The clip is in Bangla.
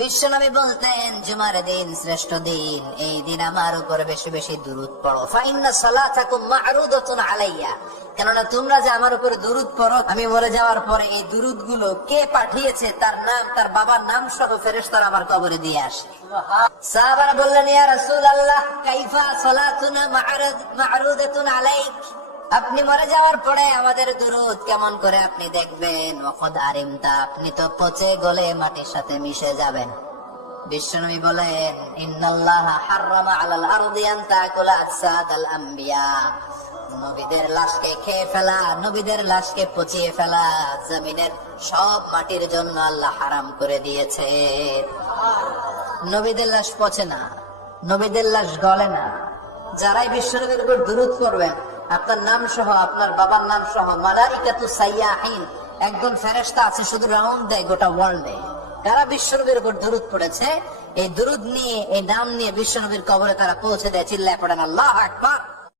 বিশ্বনবী বলতেন জুমার দিন শ্রেষ্ঠ দিন, এই দিন আমার উপরে বেশি বেশি দুরূদ পড়ো। ফাইন্না সালাতাকুম মা'রুদাতুন আলাইয়া, কেননা তোমরা যে আমার উপরে দুরূদ পড়ো, আমি মরে যাওয়ার পরে এই দুরূদ গুলো কে পাঠিয়েছে তার নাম, তার বাবার নাম সহ ফেরেশতারা আমার কবরে দিয়ে আসে। সাহাবারা বললেন, ইয়া রাসূলুল্লাহ কাইফা সালাতুনা মা'রুদাতুন আলাইক, আপনি মরে যাওয়ার পরে আমাদের দুরূদ কেমন করে আপনি দেখবেন? ওয়াকাদ আরিমতা, আপনি তো পচে গলে মাটির সাথে মিশে যাবেন। বিশ্বনবী বলেন, ইন্নাল্লাহা হাররামা আলাল আরদি আন তাকুলা আজসাদাল আমবিয়া, নবীদের লাশকে খেয়ে ফেলা, নবীদের লাশকে পচিয়ে ফেলা জমিনের সব মাটির জন্য আল্লাহ হারাম করে দিয়েছে। নবীদের লাশ পচে না, নবীদের লাশ গলে না। যারাই বিশ্বনবীর উপর দুরূদ করবেন, আপনার নাম সহ, আপনার বাবার নাম সহ, মালাইকাতু সাইয়াহিন, একদল ফেরেশতা আছে শুধু রাউন্ড দেয় গোটা ওয়ার্ল্ডে। তারা বিশ্বনবীর উপর দুরূদ পড়েছে, এই দুরূদ নিয়ে, এই নাম নিয়ে বিশ্বনবীর কবরে তারা পৌঁছে দেয়। চিল্লায় পড়েন আল্লাহু আকবার।